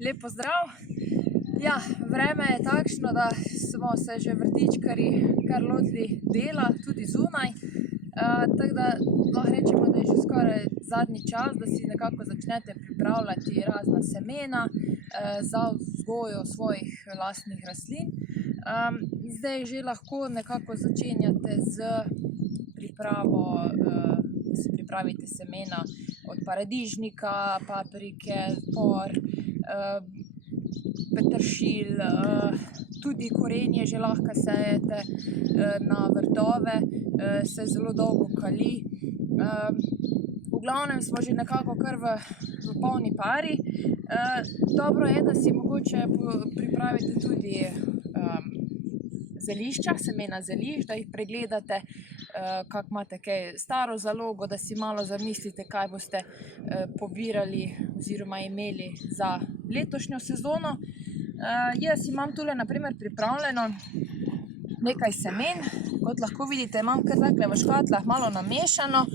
Lep pozdrav. Ja, vreme je takšno, da smo se že vrtičkarji kar lotili dela, tudi zunaj. Tako da lahko rečemo, da je že skoraj zadnji čas, da si nekako začnete pripravljati razna semena za vzgojo svojih lastnih rastlin. Zdaj že lahko nekako začenjate z pripravo, da si pripravite semena od paradižnika, paprike, por, peteršilj, tudi korenje že lahko sejete na vrtove, se zelo dolgo kali. V glavnem smo že nekako kar v polni pari. Dobro je, da si mogoče pripravite tudi zelišča, semena zelišč, da jih pregledate, kako imate kaj staro zalogo, da si malo zamislite, kaj boste pobirali oziroma imeli za letošnjo sezono. Jaz imam tule na primer pripravljeno nekaj semen, kot lahko vidite, imam kar takle v škatlah malo namešano,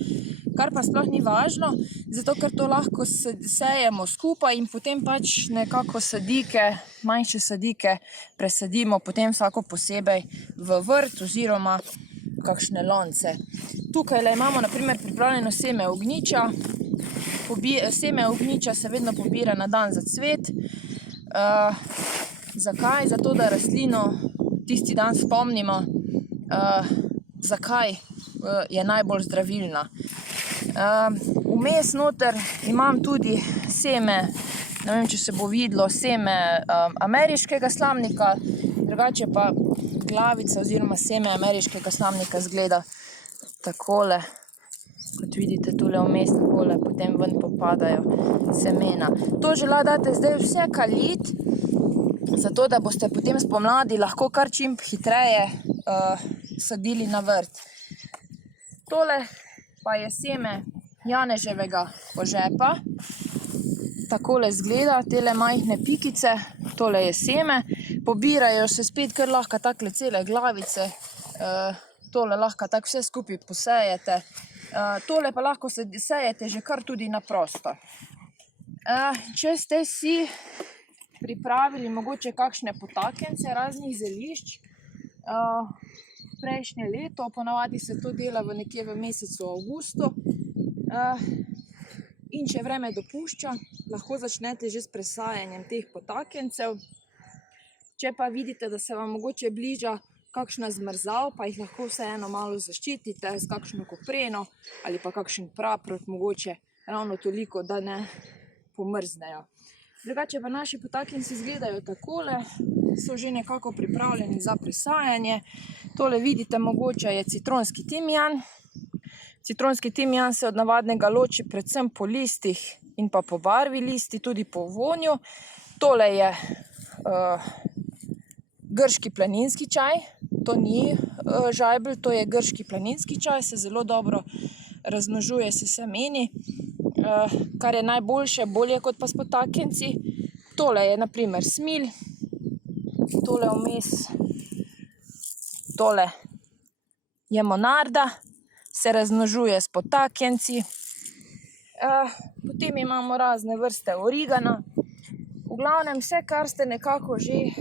kar pa sploh ni važno, zato ker to lahko sejemo skupaj in potem pač nekako sadike, manjše sadike presadimo potem vsako posebej v vrt oziroma kakšne lonce. Tukaj imamo na primer pripravljeno seme ognjiča. Seme ognjiča se vedno pobira na dan za cvet. Zakaj? Zato, da rastlino tisti dan spomnimo, zakaj je najbolj zdravilna. Vmes noter imam tudi seme, ne vem, če se bo videlo, seme ameriškega slamnika, drugače pa glavica oziroma seme ameriškega slamnika izgleda takole. Kot vidite, tule vmes takole potem ven popadajo semena. To že lahko date zdaj vse kaliti, zato da boste potem spomladi lahko kar čim hitreje sadili na vrt. Tole pa je seme janeževega ožepa. Takole izgleda, tele majhne pikice, tole je seme. Pobirajo se spet kar lahko takle cele glavice. Tole lahko tako vse skupaj posejete. Tole pa lahko sejete že kar tudi na prosto. Če ste si pripravili mogoče kakšne potaknjence raznih zelišč, prejšnje leto, ponavadi se to dela nekje v mesecu avgustu, in če vreme dopušča, lahko začnete že s presajanjem teh potaknjencev. Če pa vidite, da se vam mogoče bliža kakšna zmrzal, pa jih lahko vseeno malo zaščitite s kakšno kopreno ali pa kakšen praprot, mogoče ravno toliko, da ne pomrznejo. Drugače pa naši potaknjenci izgledajo takole, so že nekako pripravljeni za presajanje. Tole vidite, mogoče je citronski timijan. Citronski timijan se od navadnega loči predvsem po listih in pa po barvi listi, tudi po vonju. Tole je grški planinski čaj, to ni žajbelj, to je grški planinski čaj, se zelo dobro razmnožuje s semeni, kar je najboljše, bolje kot pa s potaknjenci. Tole je na primer smilj, tole vmes, tole je monarda, se razmnožuje s potaknjenci. Potem imamo razne vrste origana. V glavnem vse, kar ste nekako že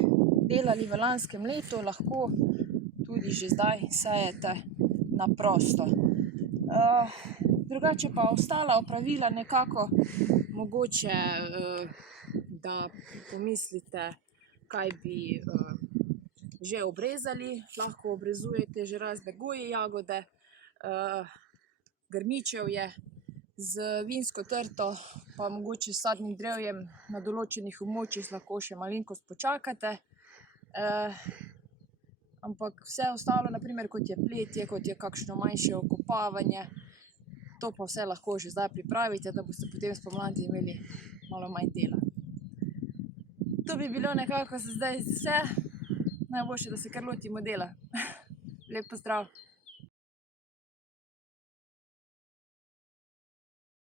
delali v lanskem letu, lahko tudi že zdaj sejete na prosto. Drugače pa ostala opravila nekako mogoče, da pomislite, kaj bi že obrezali. Lahko obrezujete že razne goji jagode, grmičevje z vinsko trto, pa mogoče s sadnim drevjem na določenih območjih lahko še malenkost počakate. Ampak vse ostalo, na primer kot je pletje, kot je kakšno manjše okopavanje, to pa vse lahko že zdaj pripravite, da boste potem spomladi imeli malo manj dela. To bi bilo nekako za zdaj vse. Najboljše, da se kar lotimo dela. Lep pozdrav!